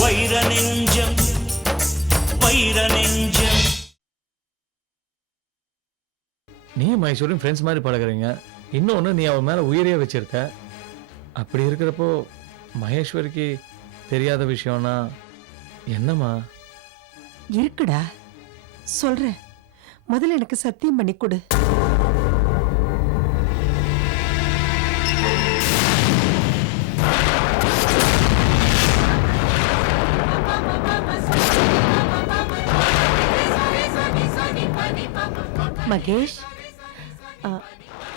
வைர நெஞ்சம் வைர நெஞ்சம். நீ மைசூரும் ஃப்ரெண்ட்ஸ் மாதிரி பழகுறீங்க. இன்னொன்று நீ அவன் மேலே உயிரே வச்சிருக்க. அப்படி இருக்கிறப்போ மகேஸ்வரிக்கு தெரியாத விஷயம்னா என்னம்மா? இருக்குடா. சொல்றேன். முதல்ல எனக்கு சத்தியம் பண்ணி கொடு. மகேஷ்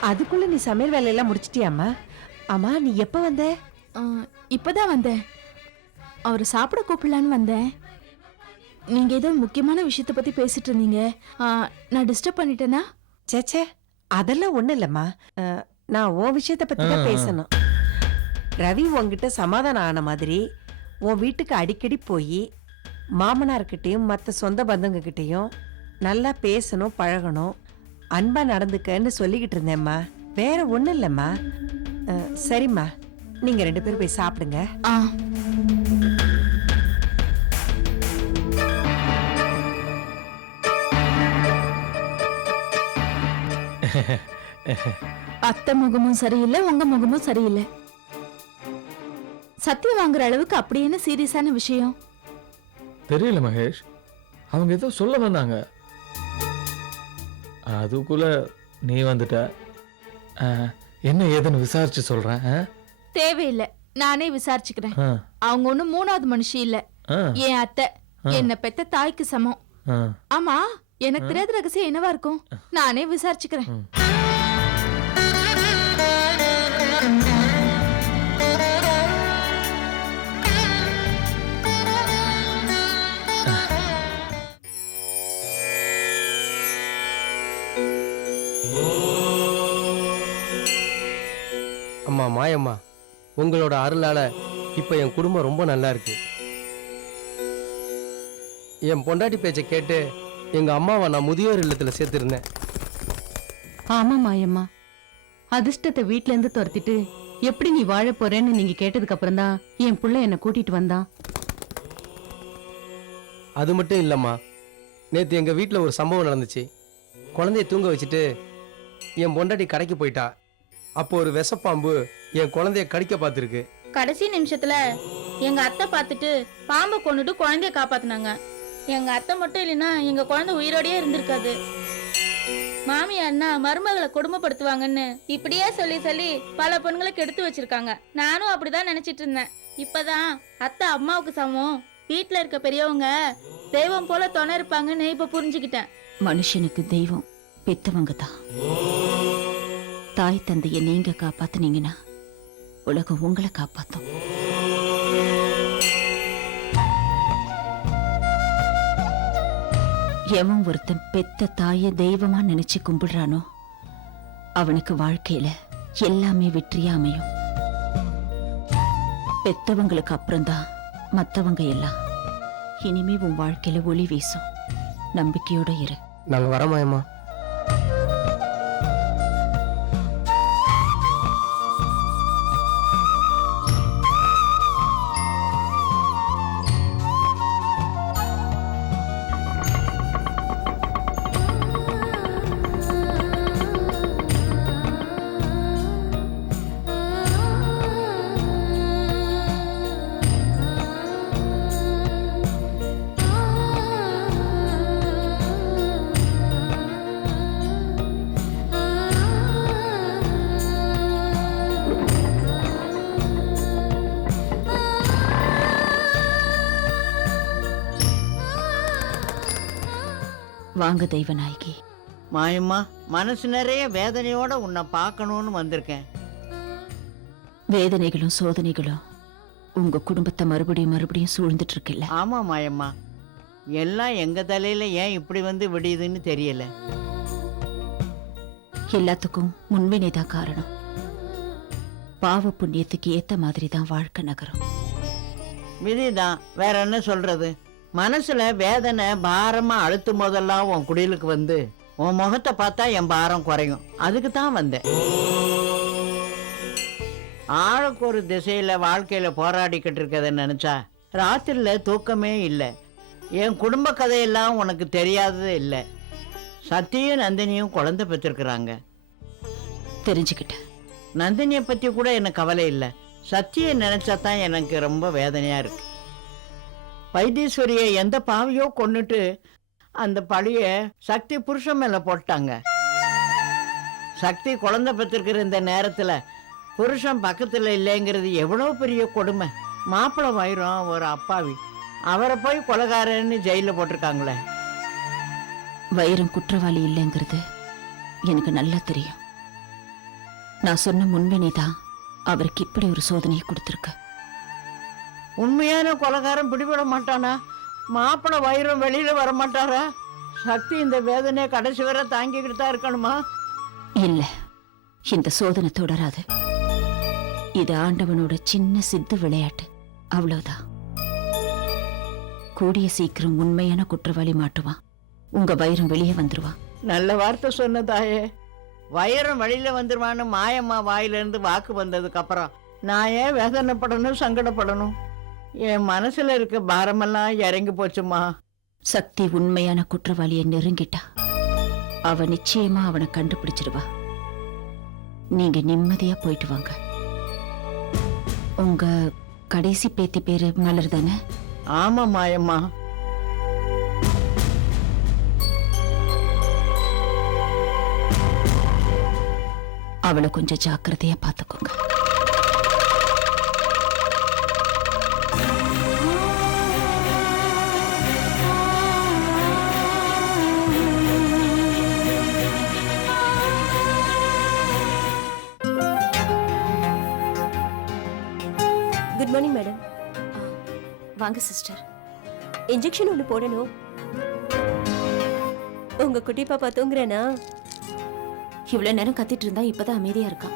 அதுக்குள்ள நீ சமையல் வேலையெல்லாம் முடிச்சிட்டியாம்மா? அம்மா நீ எப்ப வந்த? இப்பதான் வந்தேன். அவரை சாப்பிட கூப்பிடலான்னு வந்தேன். நீங்க ஏதோ முக்கியமான விஷயத்த பத்தி பேசிட்டு இருந்தீங்க. நான் டிஸ்டர்ப் பண்ணிட்டேனா? சேச்சே அதெல்லாம் ஒண்ணும் இல்லம்மா. நான் உன் விஷயத்த பத்தி தான். பேசணும். ரவி உன்கிட்ட சமாதானம் ஆன மாதிரி உன் வீட்டுக்கு அடிக்கடி போய் மாமனார்கிட்டயும் மற்ற சொந்த பந்தங்ககிட்டயும் நல்லா பேசணும் பழகணும். அன்பா நடந்துக்கன்னு சொல்லிக்கிட்டு இருந்தேம்மா. வேற ஒண்ணும் இல்லம்மா. அஹ், சரிம்மா. நீங்க ரெண்டு பேரும் போய் சாப்பிடுங்க. ஆ. அத்தை முகமும் சரியில்லை உங்க முகமும் சரியில்லை. சத்தியம் வாங்குற அளவுக்கு அப்படி என்ன சீரியஸான விஷயம்? தெரியல மகேஷ். அவங்க ஏதோ சொல்ல வந்தாங்க. அதுக்குள்ள நீ வந்துட்ட. ஆ, என்ன ஏதுன்னு விசாரிச்சு சொல்றேன் ஆ? தேவையில்லை. நானே விசாரிச்சுக்கிறேன். ஆ, அவங்க ஒண்ணும் மூணாவது மனுஷி இல்ல. ஆ, என் அத்தை என்ன பெத்த தாய்க்கு சமம். ஆ. ஆமா எனக்கு தெரியாத ரகசியம் என்னவா இருக்கும்? நானே விசாரிச்சுக்கிறேன். ம். அம்மா மாயம்மா உங்களோட அருளால இப்போ என் குடும்பம் ரொம்ப நல்லா இருக்கு. என் பொண்டாட்டி பேச்சை கேட்டு எங்க அம்மாவை நான் முதியோர் இல்லத்துல சேர்த்திருந்தேன். ஆமா மாயம்மா. அதிர்ஷ்டத்தை வீட்ல இருந்து துரத்திட்டு எப்படி நீ வாழ போறேன்னு நீங்க கேட்டதுக்கு அப்புறம் தான் என் புள்ள என்ன கூட்டிட்டு வந்தான். அது மட்டும் இல்லம்மா. நேத்து எங்க வீட்டில் ஒரு சம்பவம் நடந்துச்சு. குழந்தைய தூங்க வச்சுட்டு என் பொண்டாட்டி கடைக்கு போயிட்டா. அப்போ ஒரு விஷப்பாம்பு என் குழந்தைய கடிக்க பார்த்துருக்கு. கடைசி நிமிஷத்துல எங்க அத்தை பார்த்துட்டு பாம்பை கொண்டுட்டு குழந்தைய காப்பாத்துனாங்க. எங்க அத்தை மட்டும் இல்லைன்னா எங்க குழந்தை உயிரோடயே இருந்திருக்காது. மாமியார்னா மருமகளை கொடுமைப்படுத்துவாங்கன்னு இப்படியே சொல்லி சொல்லி பல பெண்களுக்கு எடுத்து வச்சிருக்காங்க. நானும் அப்படிதான் நினைச்சிட்டு இருந்தேன். இப்பதான் அத்தை அம்மாவுக்கு சமம். வீட்ல இருக்க பெரியவங்க தெய்வம் போல துணை இருப்பாங்கன்னு இப்ப புரிஞ்சுக்கிட்டேன். மனுஷனுக்கு தெய்வம் பெத்தவங்க தான் தாய் தந்தைய நீங்க காப்பாத்துனீங்கன்னா உலகம் உங்களை காப்பாத்தும். எவன் ஒருத்தன் பெத்த தாய தெய்வமா நினைச்சு கும்பிடுறானோ அவனுக்கு வாழ்க்கையில எல்லாமே வெற்றியா அமையும். பெத்தவங்களுக்கு அப்புறம்தான் மத்தவங்க எல்லாம் இனிமே உன் வாழ்க்கையில ஒளி வீசும். நம்பிக்கையோட இரு. நாங்க வரமாயமா வாங்க தெய்வநாயகி. மாயம்மா மனசு நிறைய வேதனையோட உன்னை பார்க்கணும்னு வந்திருக்கேன். வேதனைகளும் சோதனைகளும் உங்க குடும்பத்தை மறுபடியும் மறுபடியும் சூழ்ந்துட்டு இருக்குல்ல ஆமா மாயம்மா. எல்லாம் எங்க தலையில ஏன் இப்படி வந்து விடியுதுன்னு தெரியல. எல்லாத்துக்கும் முன்வினைதான் காரணம். பாவ புண்ணியத்துக்கு ஏத்த மாதிரி தான் வாழ்க்கை நகரும். விதிதான். வேற என்ன சொல்றது? மனசுல வேதனை பாரமா அழுத்தும் போதெல்லாம் உன் குடிலுக்கு வந்து உன் முகத்தை பார்த்தா என் பாரம் குறையும். அதுக்கு தான் வந்தேன். ஆளுக்கு ஒரு திசையில் வாழ்க்கையில் போராடிக்கிட்டு இருக்கதை நினச்சா ராத்திரியில் தூக்கமே இல்லை. என் குடும்ப கதையெல்லாம் உனக்கு தெரியாதது இல்லை. சத்தியும் நந்தினியும் குழந்தை பெற்றிருக்கிறாங்க. தெரிஞ்சுக்கிட்டேன். நந்தினியை பற்றி கூட எனக்கு கவலை இல்லை. சத்தியை நினச்சா தான் எனக்கு ரொம்ப வேதனையாக இருக்கு. வைத்தீஸ்வரியை எந்த பாவியோ கொன்னுட்டு அந்த பழிய சக்தி புருஷன் மேலே போட்டாங்க. சக்தி குழந்தை பெற்றிருக்கிற இந்த நேரத்தில் புருஷன் பக்கத்தில் இல்லைங்கிறது எவ்வளோ பெரிய கொடுமை. மாப்பிள்ளை வயிறம் ஒரு அப்பாவி. அவரை போய் கொலகாரன்னு ஜெயிலில் போட்டிருக்காங்களே. வைரம் குற்றவாளி இல்லைங்கிறது எனக்கு நல்லா தெரியும். நான் சொன்ன முன்வினை தான் அவருக்கு இப்படி ஒரு சோதனையை கொடுத்துருக்கேன் உண்மையான கொலகாரன் பிடிபட மாட்டானா? மாப்பிள்ளை வயிறும் வெளியில வர மாட்டாரா? சக்தி இந்த வேதனையை கடைசி வரை தாங்கிக்கிட்டு தான் இருக்கணுமா? இல்ல. இந்த சோதனை தொடராது. இது ஆண்டவனோட சின்ன சித்து விளையாட்டு. அவ்வளவுதான். கூடிய சீக்கிரம் உண்மையான குற்றவாளி மாட்டுவான். உங்க வைரம் வெளியே வந்துருவான். நல்ல வார்த்தை சொன்னதாயே. வயிறும் வெளியில வந்துருவான்னு மாயம்மா வாயிலிருந்து வாக்கு வந்ததுக்கு அப்புறம் நான் ஏன் வேதனைப்படணும் சங்கடப்படணும்? என் மனசுல இருக்க பாரமெல்லாம் இறங்கி போச்சுமா சக்தி உண்மையான குற்றவாளியை நெருங்கிட்டா. அவ நிச்சயமா அவனை கண்டுபிடிச்சிடுவா. நீங்க நிம்மதியா போயிட்டு வாங்க. உங்க கடைசி பேத்தி பேரு மலர் தானே? ஆமா மாயம்மா. அவளை கொஞ்சம் ஜாக்கிரதையா பாத்துக்கோங்க. வாங்க சிஸ்டர் இன்ஜெக்ஷன் ஒன்று போடணும். உங்க குட்டி பாப்பா தூங்குறேனா? இவ்வளவு நேரம் கத்திட்டு இருந்தா இப்பதான் அமைதியா இருக்கான்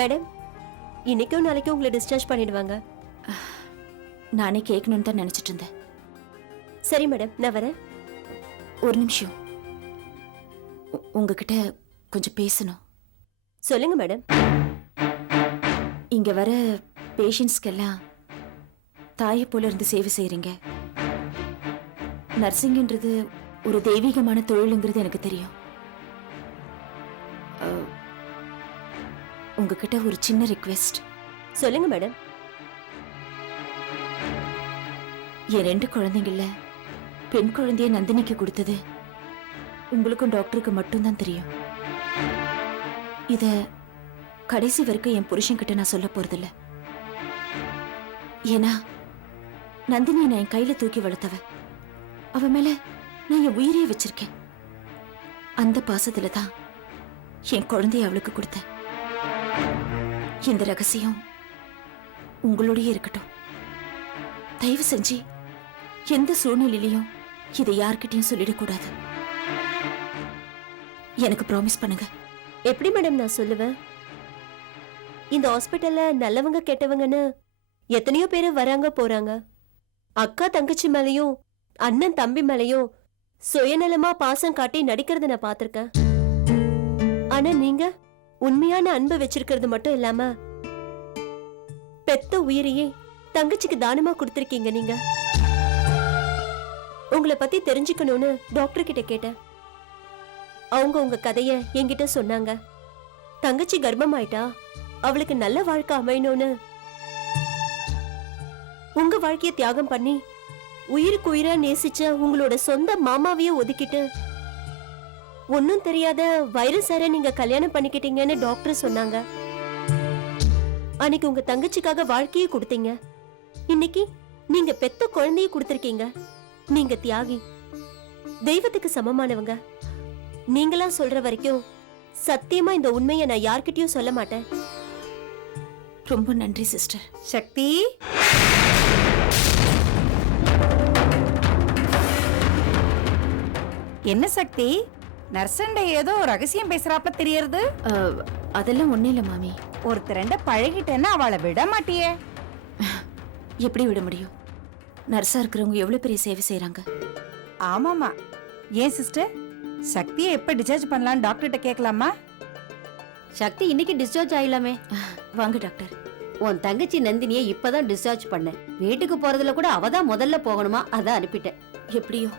மேடம் இன்னைக்கும் நாளைக்கும் உங்களை டிஸ்சார்ஜ் பண்ணிடுவாங்க. நானே கேட்கணும்னு தான் நினைச்சிட்டு இருந்தேன். சரி மேடம் நான் வரேன். ஒரு நிமிஷம். உ- உங்ககிட்ட கொஞ்சம் பேசணும். சொல்லுங்க மேடம். இங்க வர பேஷண்ட்ஸ்க்கெல்லாம் தாயை போல இருந்து சேவை செய்றீங்க. நர்சிங்ன்றது ஒரு தெய்வீகமான தொழிலுங்கிறது எனக்கு தெரியும். அஹ், உங்ககிட்ட ஒரு சின்ன ரிக்வெஸ்ட் சொல்லுங்க மேடம் என் ரெண்டு குழந்தைங்கள பெண் குழந்தைய நந்தினிக்கு கொடுத்தது உங்களுக்கும் டாக்டருக்கு மட்டும்தான் தெரியும். இத கடைசி வரைக்கும் என் புருஷன்கிட்ட நான் சொல்ல போறதில்ல. ஏன்னா நந்தினியை நான் என் கையில தூக்கி வளர்த்தவ. அவ மேல நான் என் உயிரையே வச்சிருக்கேன். அந்த பாசத்துல தான் என் குழந்தைய அவளுக்கு கொடுத்தேன். இந்த ரகசியம் உங்களுடைய இருக்கட்டும். தயவு செஞ்சு எந்த சூழ்நிலையிலையும் இதை யார்கிட்டயும் சொல்லிடக்கூடாது. எனக்கு ப்ராமிஸ் பண்ணுங்க. எப்படி மேடம் நான் சொல்லுவேன்? இந்த ஹாஸ்பிட்டல்ல நல்லவங்க கெட்டவங்கன்னு எத்தனையோ பேர் வராங்க போறாங்க. அக்கா தங்கச்சி மேலயும் அண்ணன் தம்பி மேலயும் சுயநலமா பாசம் காட்டி நடிக்கிறத நான் பார்த்திருக்கேன். ஆனா நீங்க? உண்மையான அன்பு வச்சிருக்கிறது மட்டும் இல்லாம பெத்த உயிரையே தங்கச்சிக்கு தானமா கொடுத்திருக்கீங்க நீங்க? உங்களை பத்தி தெரிஞ்சுக்கணும்னு டாக்டர் கிட்ட கேட்டேன். அவங்க உங்க கதைய என்கிட்ட சொன்னாங்க. தங்கச்சி கர்ப்பமாயிட்டா அவளுக்கு நல்ல வாழ்க்கை அமையணும்னு. உங்க வாழ்க்கைய தியாகம் பண்ணி உயிருக்கு உயிரா நேசிச்ச உங்களோட சொந்த மாமாவையே ஒதுக்கிட்டு ஒன்னும் தெரியாத வைரஸ் சார நீங்க கல்யாணம் பண்ணிக்கிட்டீங்கன்னு டாக்டர் சொன்னாங்க. அன்னைக்கு உங்க தங்கச்சிக்காக வாழ்க்கையே கொடுத்தீங்க. இன்னைக்கு நீங்க பெத்த குழந்தைய கொடுத்திருக்கீங்க. நீங்க தியாகி தெய்வத்துக்கு சமமானவங்க. நீங்களா சொல்ற வரைக்கும் சத்தியமா இந்த உண்மையை நான் யார்கிட்டயும் சொல்ல மாட்டேன். ரொம்ப நன்றி சிஸ்டர். சக்தி! என்ன சக்தி? நர்சண்ட ஏதோ ரகசியம் பேசுறாப்ல தெரியறது? அதெல்லாம் ஒண்ணும் இல்ல மாமி. ஒருத்தரண்ட பழகிட்டேன்னா அவளை விட மாட்டியே. எப்படி விட முடியும்? நர்ஸா இருக்கிறவங்க எவ்வளவு பெரிய சேவை செய்றாங்க? ஆமாமா. ஏன் சிஸ்டர்? சக்தியை எப்ப டிஸ்சார்ஜ் பண்ணலாம் டாக்டர்கிட்ட கேட்கலாமா சக்தி இன்னைக்கு டிஸ்சார்ஜ் ஆயிலாமே வாங்க டாக்டர். உன் தங்கச்சி நந்தினியை இப்பதான் டிஸ்சார்ஜ் பண்ணேன். வீட்டுக்கு போறதுல கூட அவ தான் முதல்ல போகணுமா? அதான் அனுப்பிட்டேன். எப்படியோ.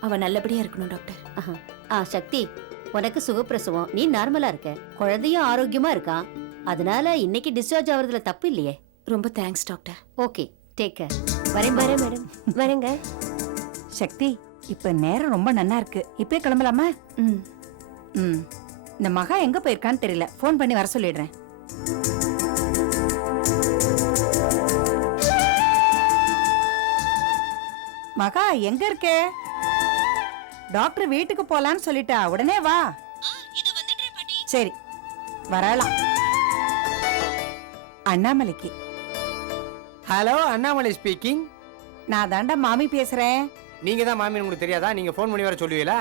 அவ நல்லபடியா இருக்கணும் டாக்டர். ஆஹா. ஆ சக்தி உனக்கு சுகப்பிரசவம். நீ நார்மலா இருக்க. குழந்தையும் ஆரோக்கியமா இருக்கான் அதனால இன்னைக்கு டிஸ்சார்ஜ் ஆகுறதுல தப்பு இல்லையே. ரொம்ப thanks doctor. Okay take care வரேன் வரேன் மேடம் வரேங்க. சக்தி இப்ப நேரம் ரொம்ப நன்னா இருக்கு. இப்பே கிளம்பலாமா? ம். ம். இந்த மகா எங்க போயிருக்கான்னு தெரியல. ஃபோன் பண்ணி வர சொல்லிடுறேன். மகா எங்க இருக்கே? டாக்டர் வீட்டுக்கு போலான்னு சொல்லிட்டா. உடனே வா. சரி வரலாம். அண்ணாமலைக்கு. ஹலோ அண்ணாமலை ஸ்பீக்கிங் நான் தாண்டா மாமி பேசுறேன். நீங்க தான் மாமி உங்களுக்கு தெரியாதா? நீங்க ஃபோன் பண்ணி வர சொல்லுவீங்களா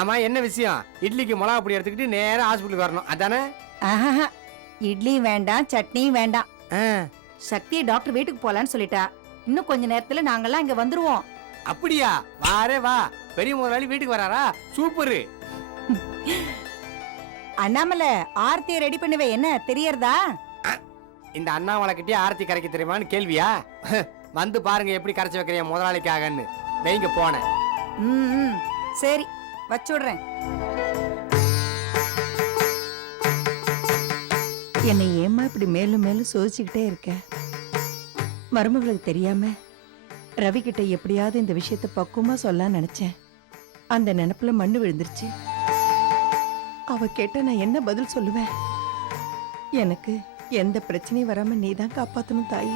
ஆமா என்ன விஷயம்? இட்லிக்கு மிளகா பொடி எடுத்துக்கிட்டு நேரா ஹாஸ்பிட்டலுக்கு வரணும். அதானே? ஆஹா இட்லியும் வேண்டாம் சட்னியும் வேண்டாம். ஆ, சக்தி டாக்டர் வீட்டுக்கு போலான்னு சொல்லிட்டா. இன்னும் கொஞ்ச நேரத்துல நாங்கெல்லாம் இங்க வந்துருவோம். அப்படியா? வாரே வா. பெரிய முதலாளி வீட்டுக்கு வராரா? சூப்பரு. அண்ணாமலை ஆர்த்தியை ரெடி பண்ணுவே. என்ன தெரியறதா? இந்த அண்ணாமலை கிட்டே ஆரத்தி கரைக்க தெரியுமான்னு கேள்வியா? வந்து பாருங்க எப்படி கரைச்சி வைக்கிறேன் முதலாளிக்காகன்னு. வைங்க போனேன். ம் ம். சரி வச்சுடுறேன் என்னை ஏமா இப்படி மேலும் மேலும் சோதிச்சுக்கிட்டே இருக்க? மருமகளுக்கு தெரியாம? ரவி கிட்ட எப்படியாவது இந்த விஷயத்தை பக்குவமா சொல்ல நினைச்சேன். அந்த நினப்புல மண்ணு விழுந்துருச்சு. அவ கேட்ட நான் என்ன பதில் சொல்லுவேன்? எனக்கு எந்த பிரச்சனையும் வராம நீ தான் காப்பாத்தணும் தாயே.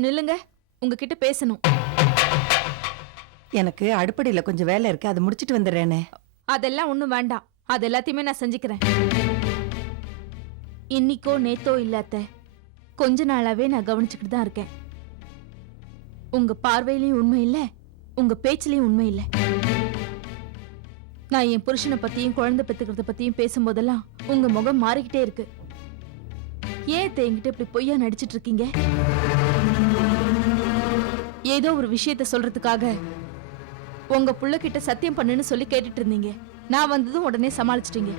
கொஞ்சம் நில்லுங்க. உங்ககிட்ட பேசணும். எனக்கு அடுப்படியில கொஞ்சம் வேலை இருக்கு. அதை முடிச்சிட்டு வந்துடுறேனே. அதெல்லாம் ஒண்ணும் வேண்டாம். அது எல்லாத்தையுமே நான் செஞ்சுக்கிறேன். இன்னிக்கோ நேத்தோ இல்ல அத்தை கொஞ்ச நாளாவே நான் கவனிச்சுக்கிட்டு தான் இருக்கேன். உங்க பார்வையிலயும் உண்மை இல்ல உங்க பேச்சிலையும் உண்மை இல்ல. நான் என் புருஷனை பத்தியும் குழந்தை பெத்துக்கிறத பத்தியும் பேசும்போதெல்லாம் உங்க முகம் மாறிக்கிட்டே இருக்கு. ஏன் என்கிட்ட இப்படி பொய்யா நடிச்சிட்டு இருக்கீங்க? ஏதோ ஒரு விஷயத்த சொல்றதுக்காக உங்க புள்ள கிட்ட சத்தியம் பண்ணுன்னு சொல்லி கேட்டுட்டு இருந்தீங்க. நான் வந்ததும் உடனே சமாளிச்சிட்டீங்க.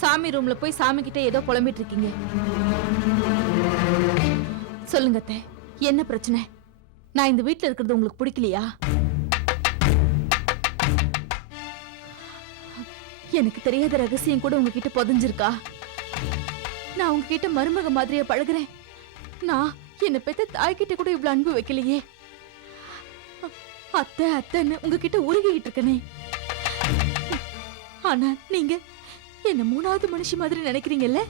சாமி ரூம்ல போய் சாமி கிட்ட ஏதோ புலம்பிட்டு இருக்கீங்க. சொல்லுங்க அத்தை என்ன பிரச்சனை? நான் இந்த வீட்டுல இருக்கிறது உங்களுக்கு பிடிக்கலையா? எனக்கு தெரியாத ரகசியம் கூட உங்ககிட்ட புதைஞ்சிருக்கா? நான் உங்ககிட்ட மருமக மாதிரியே பழகுறேன். நான் என்னை பெத்த தாய்கிட்ட கூட இவ்வளவு அன்பு வைக்கலையே. அத்தை அத்தைன்னு உங்ககிட்ட உருகிட்டு இருக்கனே. ஆனா நீங்க என்ன மூணாவது மனுஷி மாதிரி நினைக்கிறீங்கல்ல?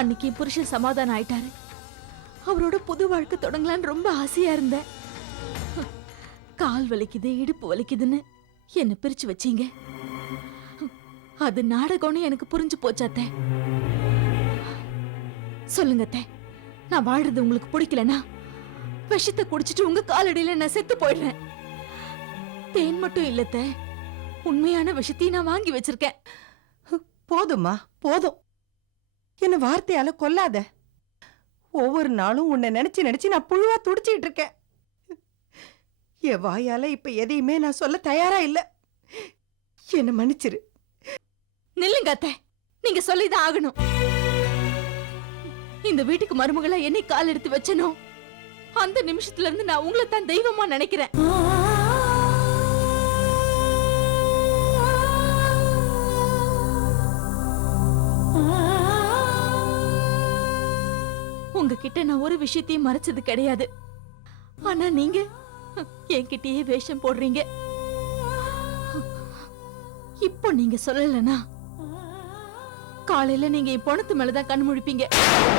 அன்னைக்கு புருஷன் சமாதானம் ஆயிட்டாரு. அவரோட புது வாழ்க்கை தொடங்கலான்னு ரொம்ப ஆசையா இருந்தேன். கால் வலிக்குது இடுப்பு வலிக்குதுன்னு என்ன பிரிச்சு வச்சீங்க. அது நாடகம்னு எனக்கு புரிஞ்சு போச்சாத்தே சொல்லுங்க அத்தை. நான் வாழ்றது உங்களுக்கு பிடிக்கலனா? விஷத்தை குடிச்சிட்டு உங்க காலடியில நான் செத்து போயிடுறேன். தேன் மட்டும் இல்லத்த உண்மையான விஷத்தையும் நான் வாங்கி வச்சிருக்கேன். போதும்மா போதும். என்ன வார்த்தையால கொல்லாத. ஒவ்வொரு நாளும் உன்னை நினைச்சு நினைச்சு நான் புழுவா துடிச்சிட்டு இருக்கேன். என் வாயால இப்ப எதையுமே நான் சொல்ல தயாரா இல்ல. என்ன மன்னிச்சிரு. நில்லுங்க அத்தை. நீங்க சொல்லிதான் ஆகணும். இந்த வீட்டுக்கு மருமகளா என்னை கால் எடுத்து வச்சனோ? அந்த நிமிஷத்துல இருந்து நான் உங்களை தான் தெய்வமா நினைக்கிறேன். உங்ககிட்ட நான் ஒரு விஷயத்தையும் மறைச்சது கிடையாது. ஆனா நீங்க என்கிட்டயே வேஷம் போடுறீங்க. இப்போ நீங்க சொல்லலன்னா காலையில நீங்க என் பொணத்து மேலதான் கண் முழிப்பீங்க.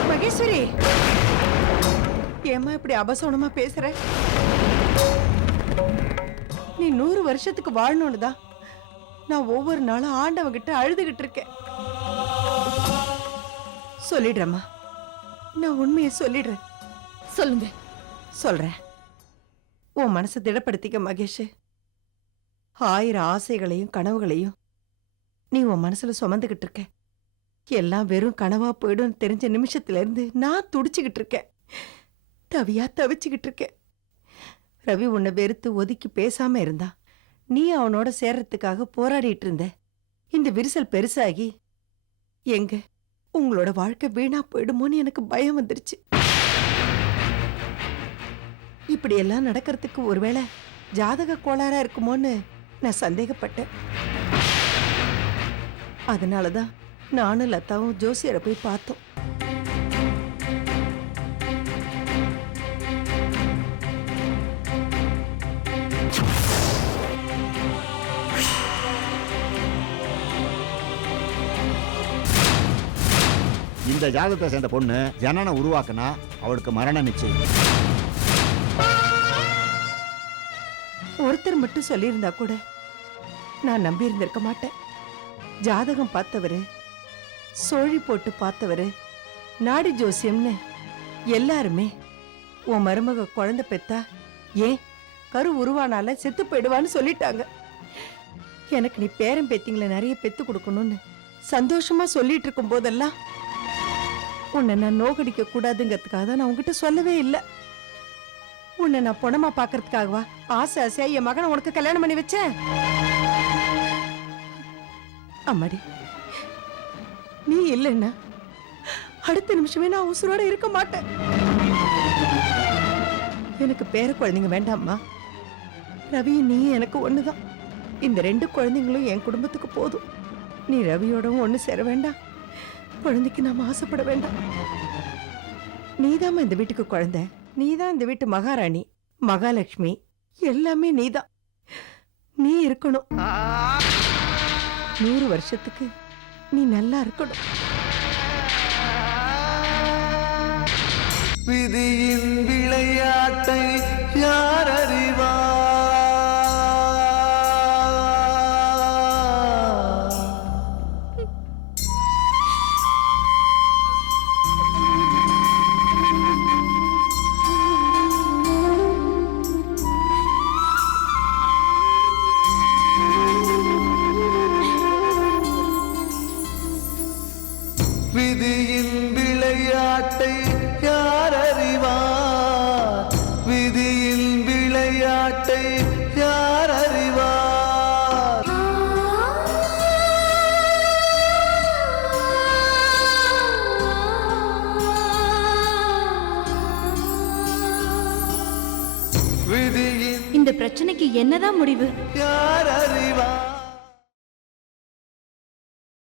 மகேஸ்வரி! ஏம்மா இப்படி அபசோனமா பேசுற? நீ நூறு வருஷத்துக்கு வாழணும்னு தான் நான் ஒவ்வொரு நாளும் ஆண்டவங்கிட்ட அழுதுகிட்டு இருக்கேன். சொல்லிடுறேம்மா. நான் உண்மையை சொல்லிடுறேன். சொல்லுங்க. சொல்றேன். உன் மனசை திடப்படுத்திக்க மகேஷ். ஆயிரம் ஆசைகளையும் கனவுகளையும் நீ உன் மனசுல சுமந்துகிட்டு இருக்க. எல்லாம் வெறும் கனவா போயிடும் தெரிஞ்ச நிமிஷத்துல இருந்து நான் துடிச்சுக்கிட்டு இருக்கேன். தவியா தவிச்சுக்கிட்டு இருக்கேன். ரவி உன்னை வெறுத்து ஒதுக்கி பேசாம இருந்தா நீ அவனோட சேர்றதுக்காக போராடிட்டு இருந்த. இந்த விரிசல் பெருசாகி எங்க உங்களோட வாழ்க்கை வீணா போயிடுமோன்னு எனக்கு பயம் வந்துருச்சு. இப்படி எல்லாம் நடக்கிறதுக்கு ஒருவேளை ஜாதக கோளாறா இருக்குமோன்னு நான் சந்தேகப்பட்டேன். அதனாலதான் நானும் லதாவும் ஜோசியரை போய் பார்த்தோம். இந்த ஜாதகத்தை சேர்ந்த பொண்ணு ஜனனை உருவாக்குனா அவளுக்கு மரண நிச்சயம். ஒருத்தர் மட்டும் சொல்லியிருந்தா கூட நான் நம்பி இருந்திருக்க மாட்டேன். ஜாதகம் பார்த்தவரு சோழி போட்டு பார்த்தவரு. நாடி ஜோசியம்னு எல்லாருமே உன் மருமக குழந்தை பெத்தா ஏன் கரு உருவானால செத்து போயிடுவான்னு சொல்லிட்டாங்க. எனக்கு நீ பேரன் பேத்திங்களை நிறைய பெத்து கொடுக்கணும்னு சந்தோஷமா சொல்லிட்டு இருக்கும் போதெல்லாம் உன்னை நான் நோகடிக்க கூடாதுங்கிறதுக்காக தான் நான் உங்ககிட்ட சொல்லவே இல்லை. உன்னை நான் பொணமா பாக்குறதுக்காகவா ஆசை ஆசையா என் மகனை உனக்கு கல்யாணம் பண்ணி வச்சேன்? அம்மாடி நீ இல்லைன்னா அடுத்த நிமிஷமே நான் உசுரோட இருக்க மாட்டேன். எனக்கு பேர குழந்தைங்க வேண்டாம்மா. ரவி நீ எனக்கு ஒண்ணுதான். இந்த ரெண்டு குழந்தைங்களும் என் குடும்பத்துக்கு போதும். நீ ரவியோடவும் ஒன்று சேர வேண்டாம். குழந்தைக்கு நாம் ஆசைப்பட வேண்டாம். நீதாம்மா இந்த வீட்டுக்கு குழந்தை. நீதான் இந்த வீட்டு மகாராணி மகாலட்சுமி. எல்லாமே நீதான். நீ இருக்கணும். நூறு வருஷத்துக்கு நீ நல்லா இருக்கணும். விதியின் விளையாட்டை யார் அறிவார்? பிரச்சனைக்கு என்னதான் முடிவு? யார் அறிவா